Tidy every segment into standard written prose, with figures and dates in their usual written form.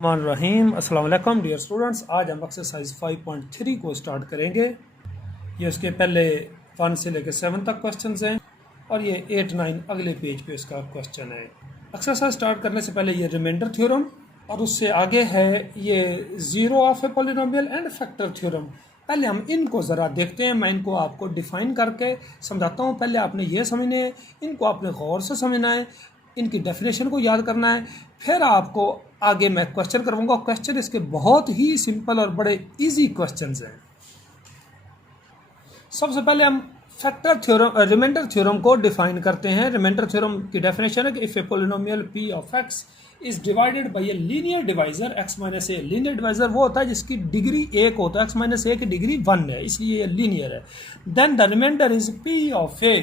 रहीम अस्सलाम वालेकुम dear students. आज हम एक्सरसाइज 5.3 को स्टार्ट करेंगे। ये उसके पहले 1 से लेकर 7 तक क्वेश्चंस हैं और ये 8, 9 अगले पेज पे इसका क्वेश्चन है। एक्सरसाइज स्टार्ट करने से पहले ये रिमाइंडर थ्योरम और उससे आगे है ये zero of a polynomial and factor theorem. पहले हम इनको ज़रा देखते हैं, मैं इनको आपको डिफ़ाइन करके समझाता हूँ। पहले आपने ये समझने हैं, इनको आपने गौर से समझना है, इनकी डेफिनेशन को याद करना है, फिर आपको आगे मैं क्वेश्चन करवाऊंगा। क्वेश्चन इसके बहुत ही सिंपल और बड़े इजी क्वेश्चंस हैं। सबसे पहले हम फैक्टर थ्योरम रिमाइंडर थ्योरम को डिफाइन करते हैं। रिमाइंडर थ्योरम की डेफिनेशन है कि if a polynomial p of x is divided by a linear divisor x minus A. Linear divisor वो होता है जिसकी डिग्री 1 होता है, x माइनस ए की डिग्री 1 है, इसलिए ये लीनियर है। Then the remainder is p of a।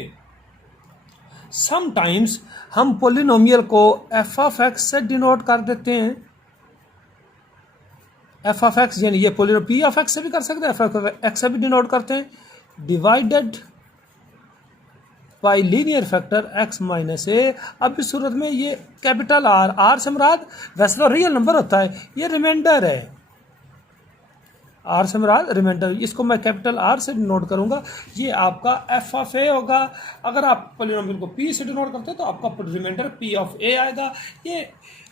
Sometimes हम पोलिनोमियल को एफ ऑफ एक्स से डिनोट कर देते हैं। एफ ऑफ एक्स यानी ये पोलिनोमियल पी ऑफ एक्स से भी कर सकते हैं, एफ ऑफ एक्स से भी डिनोट करते हैं। Divided by linear factor X minus A. अब इस सूरत में ये कैपिटल आर से मुराद वैसे तो रियल नंबर होता है, ये रिमाइंडर है। आर से मुराद रिमाइंडर, इसको मैं कैपिटल आर से डिनोट करूंगा। ये आपका एफ ऑफ ए होगा। अगर आप पॉलिनोमियल को पी से डिनोट करते हैं तो आपका रिमाइंडर पी ऑफ ए आएगा। ये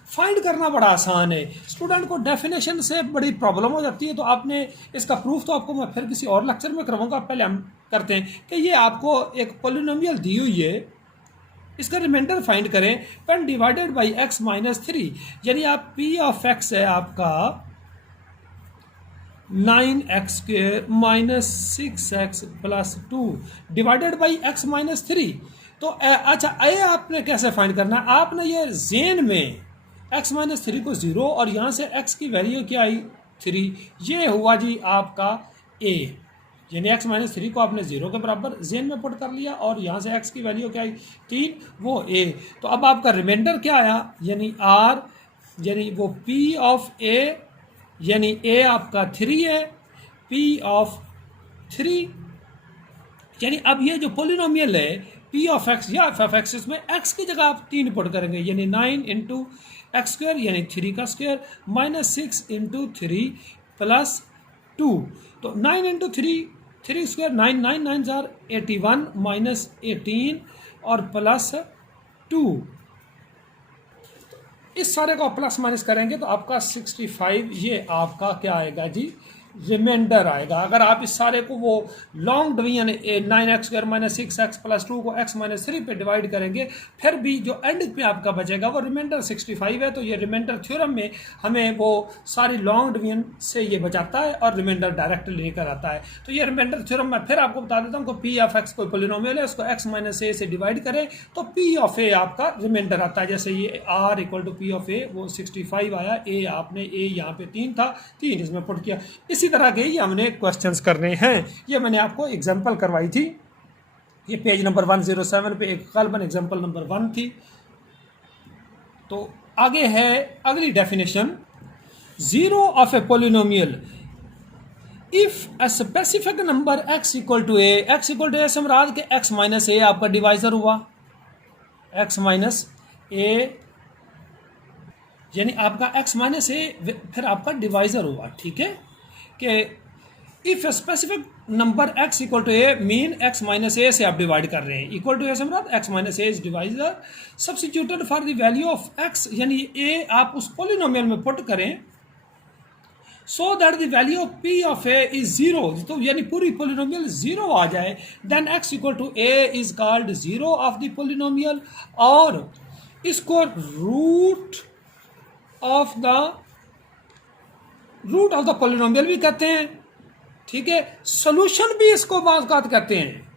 फाइंड करना बड़ा आसान है। स्टूडेंट को डेफिनेशन से बड़ी प्रॉब्लम हो जाती है, तो आपने इसका प्रूफ तो आपको मैं फिर किसी और लेक्चर में करवाऊंगा। पहले हम करते हैं कि ये आपको एक पॉलिनोमियल दी हुई है, इसका रिमाइंडर फाइंड करें। When divided by x minus 3, यानी आप पी ऑफ एक्स है आपका 9x² minus 6x plus 2 divided by x minus 3। तो अच्छा ए आपने कैसे फाइंड करना है? आपने ये जेन में x माइनस 3 को 0 और यहाँ से x की वैल्यू क्या आई 3, ये हुआ जी आपका a। यानी x माइनस 3 को आपने 0 के बराबर जेन में पुट कर लिया और यहाँ से x की वैल्यू क्या आई 3, वो a। तो अब आपका रिमाइंडर क्या आया, यानी r, यानी वो p ऑफ a, यानी a आपका 3 है, p ऑफ 3, यानी अब ये जो पोलिनोमियल है p ऑफ x या f ऑफ x, इसमें x की जगह आप 3 पुट करेंगे, यानी 9 इंटू एक्स स्क्वायर यानी 3 का स्क्वायर माइनस 6 इंटू 3 प्लस 2। तो 9 इंटू 3 स्क्वायर 9 9 9 जार 81 माइनस 18 और प्लस 2। इस सारे को प्लस माइनस करेंगे तो आपका 65, ये आपका क्या आएगा जी, रिमाइंडर आएगा। अगर आप इस सारे को वो long division 9x² minus 6x plus 2 को x माइनस 3 पे डिवाइड करेंगे, फिर भी जो एंड पे आपका बचेगा वो रिमाइंडर 65 है। तो ये रिमाइंडर थ्योरम में हमें वो सारी लॉन्ग डिवीजन से ये बचाता है और रिमाइंडर डायरेक्टली लेकर आता है। तो ये रिमाइंडर थ्योरम मैं फिर आपको बता देता हूँ कि पी ऑफ एक्स कोई पोलिनोमियल है, उसको x माइनस ए से डिवाइड करें तो पी ऑफ ए आपका रिमाइंडर आता है। जैसे ये r equal to P of A, वो 65 आया, ए आपने ए यहाँ पे 3 था, 3 इसमें पुट किया। इसी तरह के ये हमने क्वेश्चंस करने हैं। ये मैंने आपको एग्जांपल करवाई थी, ये पेज नंबर 107 पे एक गलबन एग्जांपल नंबर 1 थी। तो आगे है अगली definition, zero of a polynomial if a specific number x equal to A. x equal to A से मुराद के x माइनस ए आपका डिवाइजर हुआ, x माइनस ए यानी आपका x माइनस ए फिर आपका डिवाइजर हुआ, ठीक है। कि if specific number x equal to A mean x minus A से आप डिवाइड कर रहे हैं, इक्वल टू ए से मतलब x minus A is divisor substituted for the value of x, यानी a आप उस पॉलिनोमियल में पुट करें so that the value of p of a is 0, तो यानी पूरी पॉलिनोमियल 0 आ जाए। Then x equal to a is called zero of the polynomial, और इसको रूट ऑफ द पॉलिनोमियल भी कहते हैं, ठीक है। सोल्यूशन भी इसको बात कहते हैं।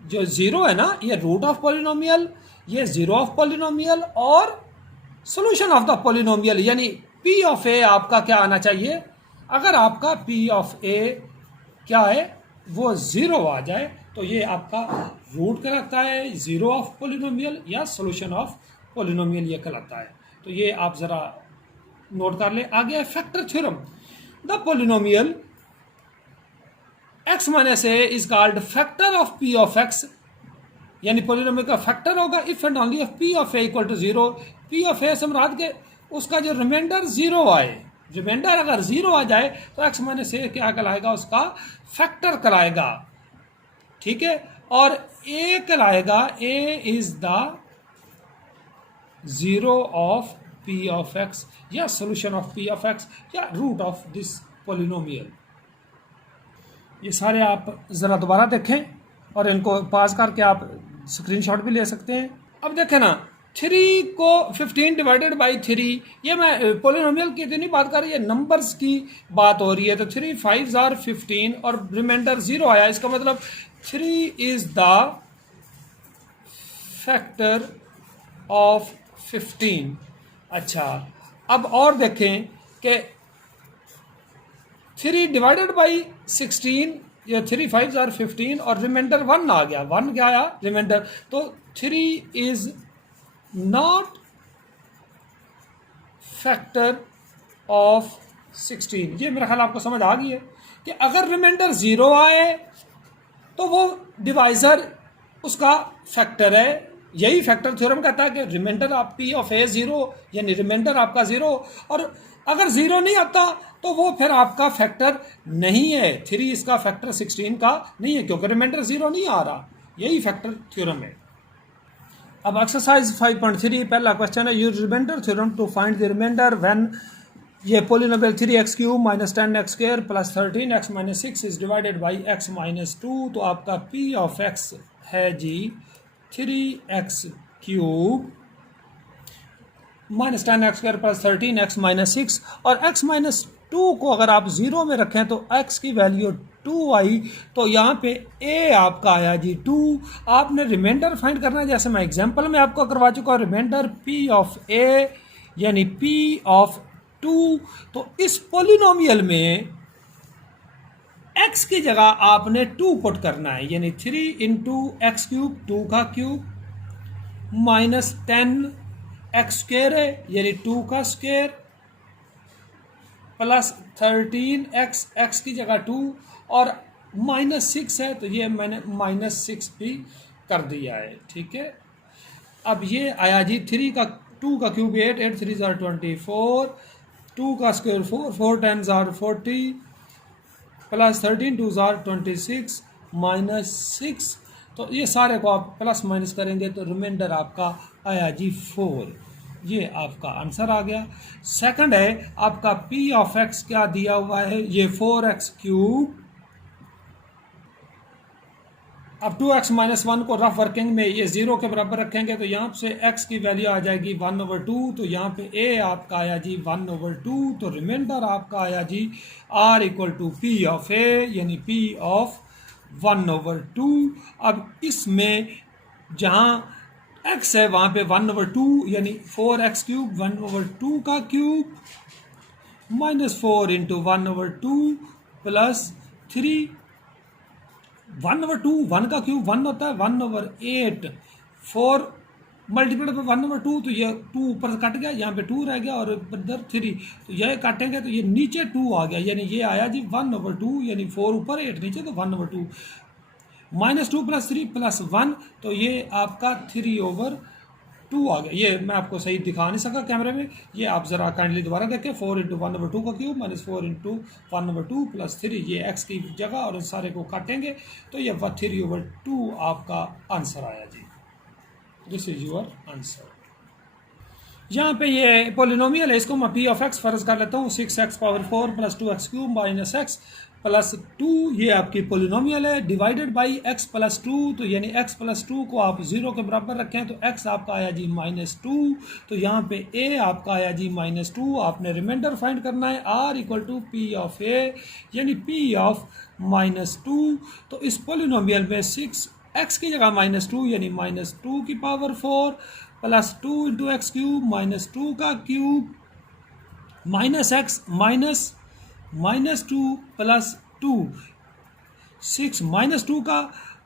जो जीरो है ना, ये रूट ऑफ पॉलिनोमियल, ये जीरो ऑफ पॉलिनोमियल और सोल्यूशन ऑफ द पॉलिनोमियल, यानी पी ऑफ ए आपका क्या आना चाहिए। अगर आपका पी ऑफ ए क्या है वो 0 आ जाए तो ये आपका रूट कहलाता है, जीरो ऑफ पॉलिनोमियल या सोल्यूशन ऑफ पॉलिनोमियल ये कहलाता है। तो ये आप जरा नोट कर ले। आगे है factor theorem, the polynomial x minus A is called factor of p of x, यानी पॉलिनोमियल का फैक्टर होगा if and only if p of a equal to 0। p of a से मुराद के उसका जो रिमाइंडर 0 आए, रिमाइंडर अगर 0 आ जाए तो x माइनस ए क्या कहलाएगा, उसका फैक्टर कहलाएगा, ठीक है। और a कहलाएगा, a is the zero of p of x या solution of p of x या रूट ऑफ दिस पोलिनोमियल। ये सारे आप ज़रा दोबारा देखें और इनको पास करके आप स्क्रीनशॉट भी ले सकते हैं। अब देखें ना, 3 को 15 डिवाइडेड बाई 3, ये मैं पोलिनोमियल की इतनी बात कर रही है, नंबर्स की बात हो रही है। तो 3 5 आर 15 और रिमाइंडर 0 आया, इसका मतलब 3 इज द फैक्टर ऑफ 15। अच्छा, अब और देखें कि 3 डिवाइडेड बाई 16, या 3 5 आर 15 और रिमाइंडर 1 आ गया, 1 क्या आया रिमाइंडर, तो 3 इज नॉट फैक्टर ऑफ 16। ये मेरा ख्याल आपको समझ आ गई है कि अगर रिमाइंडर 0 आए तो वो डिवाइजर उसका फैक्टर है। यही फैक्टर थ्योरम कहता है कि रिमाइंडर आप p ऑफ a 0, यानी रिमाइंडर आपका 0, और अगर 0 नहीं आता तो वो फिर आपका फैक्टर नहीं है। 3 इसका फैक्टर 16 का नहीं है क्योंकि रिमाइंडर 0 नहीं आ रहा। यही फैक्टर थ्योरम है। अब एक्सरसाइज 5.3 पहला क्वेश्चन है, use remainder theorem to find the remainder when ये polynomial 3x cube minus 10x square plus 13x minus 6 is divided by x minus 2। तो आपका p ऑफ x है जी 3x cube minus 10x square plus 13x minus 6, और x minus 2 को अगर आप 0 में रखें तो x की वैल्यू 2 आई, तो यहाँ पे a आपका आया जी 2। आपने रिमाइंडर फाइंड करना है, जैसे मैं एग्जांपल में आपको करवा चुका हूँ, रिमाइंडर p ऑफ a यानी p ऑफ 2। तो इस पोलिनोमियल में x की जगह आपने 2 पुट करना है, यानी 3 इंटू एक्स क्यूब, 2 का क्यूब माइनस 10x स्क्वायर है यानी 2 का स्क्वायर प्लस 13x, x की जगह 2 और माइनस 6 है तो ये मैंने माइनस 6 भी कर दिया है, ठीक है। अब ये आया जी 3 का 2 का क्यूब 8, 8 3 जार 24, 2 का square 4, 4 10 jar 40 plus 13 2 jar 26 minus 6। तो ये सारे को आप प्लस माइनस करेंगे तो रिमाइंडर आपका आया जी 4। ये आपका आंसर आ गया। सेकंड है आपका p ऑफ x क्या दिया हुआ है, ये 4x क्यूब। अब 2x माइनस 1 को रफ वर्किंग में ये 0 के बराबर रखेंगे तो यहाँ से x की वैल्यू आ जाएगी 1/2। तो यहाँ पे a आपका आया जी 1/2। तो रिमाइंडर आपका आया जी r equal to p of a यानी p ऑफ 1/2। अब इसमें जहाँ x है वहाँ पे 1/2 यानी 4x क्यूब 1/2 का क्यूब माइनस 4 इंटू 1/2 प्लस 3 1/2, 1 का क्यूब 1 होता है 1/8, 4 मल्टीप्लाई बाई 1/2 तो ये 2 ऊपर से कट गया, यहाँ पे 2 रह गया और इधर 3 तो यह काटेंगे तो ये नीचे 2 आ गया, यानी ये आया जी 1/2 यानी 4 ऊपर 8 नीचे तो 1/2 माइनस 2 प्लस 3 प्लस 1 तो ये आपका 3/2 आ गया। ये मैं आपको सही दिखा नहीं सका कैमरे में, ये आप ज़रा काइंडली दोबारा देखें। 4 इंटू 1/2 का क्यूब माइनस 4 इंटू 1/2 प्लस 3, ये x की जगह और इस सारे को काटेंगे तो ये 3/2 आपका आंसर आया जी। This is your answer. यहाँ पे ये पोलिनोमियल है, इसको मैं p ऑफ x फर्ज कर लेता हूँ 6x power 4 plus 2x cube minus x plus 2। ये आपकी पोलिनोमियल है डिवाइडेड बाई x प्लस 2। तो यानी x प्लस 2 को आप 0 के बराबर रखें तो x आपका आया जी -2। तो यहाँ पे a आपका आया जी -2। आपने रिमाइंडर फाइंड करना है r equal to p of a यानी p ऑफ -2। तो इस पोलिनोमियल में 6x की जगह -2 यानी -2 की power 4 plus 2 into x cube minus 2 का क्यूब माइनस एक्स -2 प्लस 2 6 -2 का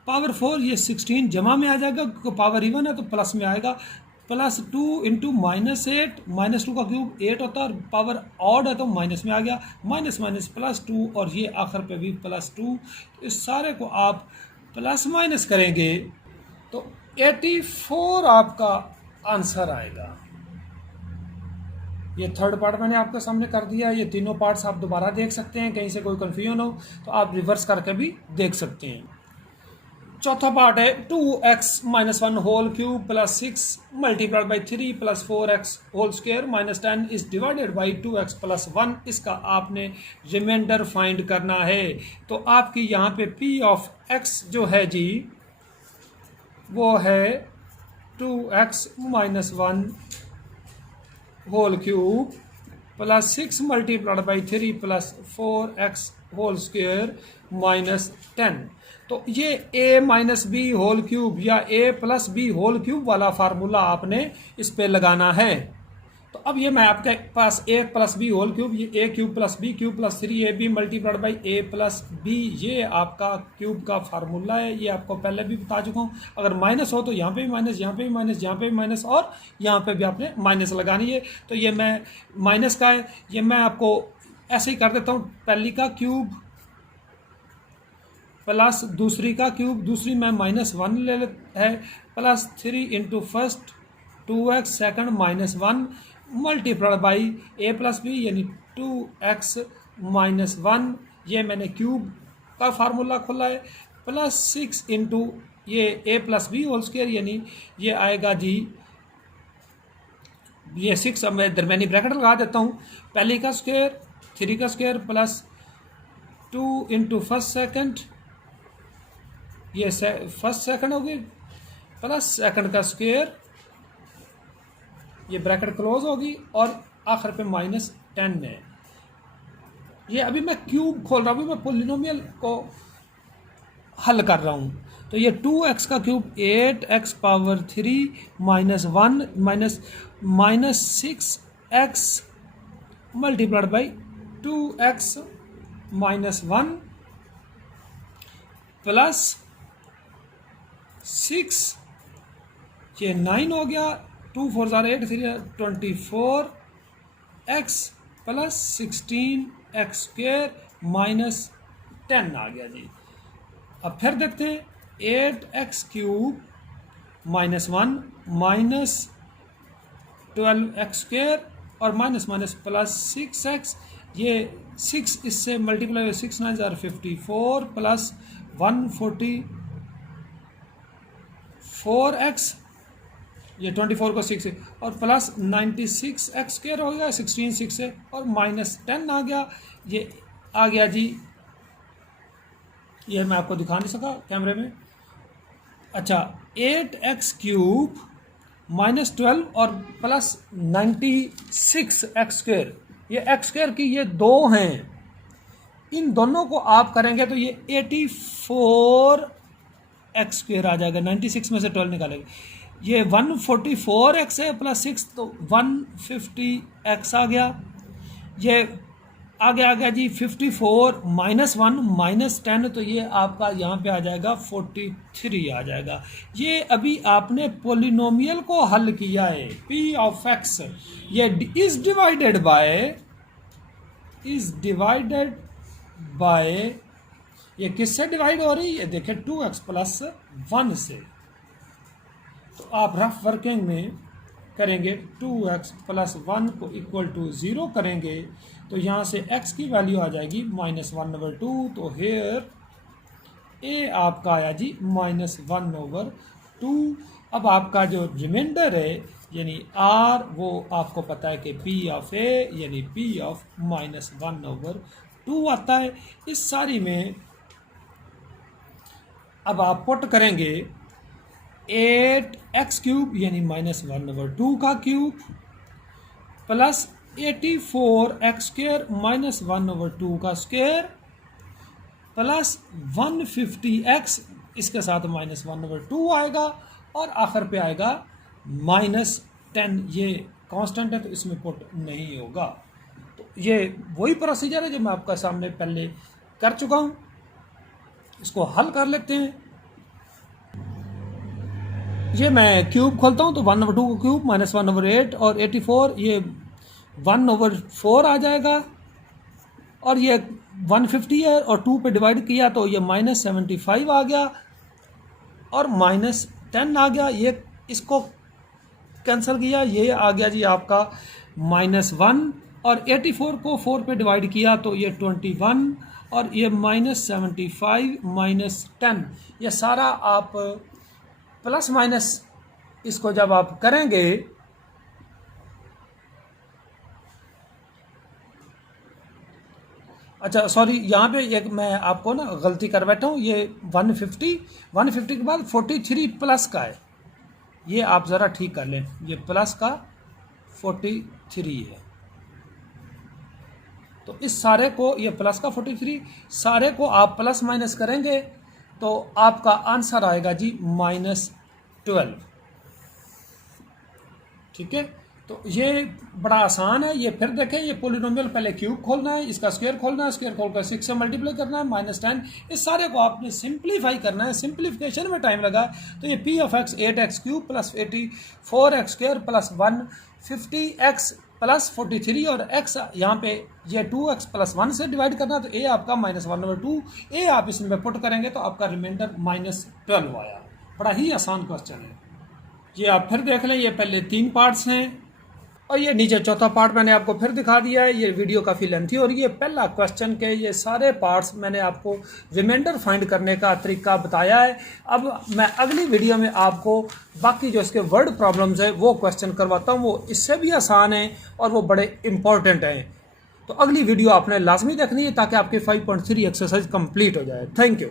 पावर 4 ये 16 जमा में आ जाएगा क्योंकि पावर इवन है तो प्लस में आएगा प्लस 2 इंटू -8 -2 का क्यूब 8 होता है और पावर ऑड है तो माइनस में आ गया माइनस माइनस प्लस 2 और ये आखिर पे भी प्लस 2। इस सारे को आप प्लस माइनस करेंगे तो 84 आपका आंसर आएगा। ये थर्ड पार्ट मैंने आपके सामने कर दिया। ये तीनों पार्ट्स आप दोबारा देख सकते हैं, कहीं से कोई कन्फ्यूजन हो तो आप रिवर्स करके भी देख सकते हैं। चौथा पार्ट है 2x minus 1 whole cube plus 6 multiplied by 3 plus 4x whole square minus 10 is divided by 2x plus 1। इसका आपने रिमाइंडर फाइंड करना है। तो आपकी यहाँ पे p ऑफ x जो है जी वो है 2x minus 1 whole cube plus 6 multiplied by 3 plus 4x whole square minus 10। तो ये a minus B whole cube या a plus B whole cube वाला फार्मूला आपने इस पे लगाना है। तो अब ये मैं आपके पास a plus B whole cube, ये a cube plus b cube plus 3ab multiplied by a plus b, ये आपका क्यूब का फार्मूला है। ये आपको पहले भी बता चुका हूँ। अगर माइनस हो तो यहाँ पे भी माइनस, यहाँ पे भी माइनस, यहाँ पे भी माइनस और यहाँ पे भी आपने माइनस लगानी है। तो ये मैं माइनस का है, ये मैं आपको ऐसे ही कर देता हूँ। पहली का क्यूब प्लस दूसरी का क्यूब, दूसरी में माइनस 1 ले है, plus 3 into first 2x second minus 1 multiplied by a plus B यानी 2x माइनस 1। ये मैंने क्यूब का फार्मूला खोला है, प्लस 6 इंटू ये a plus B whole square यानी ये आएगा जी ये 6। अब मैं दरमियानी ब्रैकेट लगा देता हूँ। पहली का स्क्वायर 3 का square plus 2 into first second, ये फर्स्ट सेकंड होगी, प्लस सेकंड का स्क्वायर, ये ब्रैकेट क्लोज होगी और आखिर पे माइनस 10 है। ये अभी मैं क्यूब खोल रहा हूँ, अभी मैं पोलिनोमियल को हल कर रहा हूँ। तो ये 2x का cube 8x power 3 minus 1 minus 6x multiplied by 2x minus 1 plus 6, ये 9 हो गया, 2 4 8 3 24 x plus 16 x square minus 10 आ गया जी। अब फिर देखते हैं 8x cube minus 1 minus 12x square और माइनस माइनस प्लस 6x, ये 6 इससे मल्टीप्लाई 6 9 54 प्लस 144x, ये 24 को 6 और प्लस 96x स्क्वायर हो गया 16 6 से और माइनस 10 आ गया। ये आ गया जी, ये मैं आपको दिखा नहीं सका कैमरे में। अच्छा 8x क्यूब माइनस 12 और प्लस 96x स्क्वायर, ये x स्क्वायर की ये दो हैं, इन दोनों को आप करेंगे तो ये 84x स्क्वायर आ जाएगा। 96 में से 12 निकालेंगे, ये 144x है प्लस 6 तो 150x आ गया। ये आगे आ गया जी 54 माइनस 1 माइनस 10, तो ये आपका यहाँ पे आ जाएगा 43 आ जाएगा। ये अभी आपने पोलिनोमियल को हल किया है। p ऑफ x ये इज डिवाइडेड बाय ये किससे डिवाइड हो रही है, देखिए 2x प्लस 1 से। तो आप रफ वर्किंग में करेंगे 2x प्लस 1 को इक्वल टू 0 करेंगे तो यहाँ से x की वैल्यू आ जाएगी -1/2। तो हेयर a आपका आया जी -1/2। अब आपका जो रिमाइंडर है यानी r वो आपको पता है कि p ऑफ a यानी p ऑफ -1/2 आता है। इस सारी में अब आप पुट करेंगे 8x क्यूब यानी -1/2 का क्यूब प्लस 84x स्क्वायर -1/2 का स्क्वायर प्लस 150x, इसके साथ -1/2 आएगा और आखिर पे आएगा -10। ये कांस्टेंट है तो इसमें पुट नहीं होगा। तो ये वही प्रोसीजर है जो मैं आपका सामने पहले कर चुका हूँ। इसको हल कर लेते हैं। ये मैं क्यूब खोलता हूँ तो 1/2 का क्यूब -1/8 और 84 ये 1/4 आ जाएगा और ये 150 है और 2 पे डिवाइड किया तो ये -75 आ गया और -10 आ गया। ये इसको कैंसिल किया, ये आ गया जी आपका -1 और 84 को 4 पे डिवाइड किया तो ये 21 और ये -75 -10, ये सारा आप प्लस माइनस इसको जब आप करेंगे अच्छा सॉरी, यहाँ पे एक मैं आपको ना गलती कर बैठा हूँ, ये 150 के बाद 43 प्लस का है, ये आप ज़रा ठीक कर लें, ये प्लस का 43 है। तो इस सारे को, ये प्लस का 43 सारे को आप प्लस माइनस करेंगे तो आपका आंसर आएगा जी -12। ठीक है, तो ये बड़ा आसान है। ये फिर देखें, ये पोलिनोमियल पहले क्यूब खोलना है, इसका स्क्वायर खोलना है, स्क्वायर खोलकर 6 से मल्टीप्लाई करना है, -10, इस सारे को आपने सिंप्लीफाई करना है। सिंप्लीफिकेशन में टाइम लगा तो ये p of x 8x³ plus 84x² plus 150x plus 43 और x यहाँ पे ये 2x प्लस 1 से डिवाइड करना, तो a आपका -1/2, a आप इसमें पुट करेंगे तो आपका रिमाइंडर -12 आया। बड़ा ही आसान क्वेश्चन है ये, आप फिर देख लें। ये पहले 3 पार्ट्स हैं और ये नीचे चौथा पार्ट मैंने आपको फिर दिखा दिया है। ये वीडियो काफ़ी लेंथी हो रही है। पहला क्वेश्चन के ये सारे पार्ट्स मैंने आपको रिमाइंडर फाइंड करने का तरीका बताया है। अब मैं अगली वीडियो में आपको बाकी जो इसके वर्ड प्रॉब्लम्स है वो क्वेश्चन करवाता हूँ, वो इससे भी आसान हैं और वो बड़े इंपॉर्टेंट हैं। तो अगली वीडियो आपने लाजमी देखनी है ताकि आपकी 5.3 एक्सरसाइज कंप्लीट हो जाए। Thank you.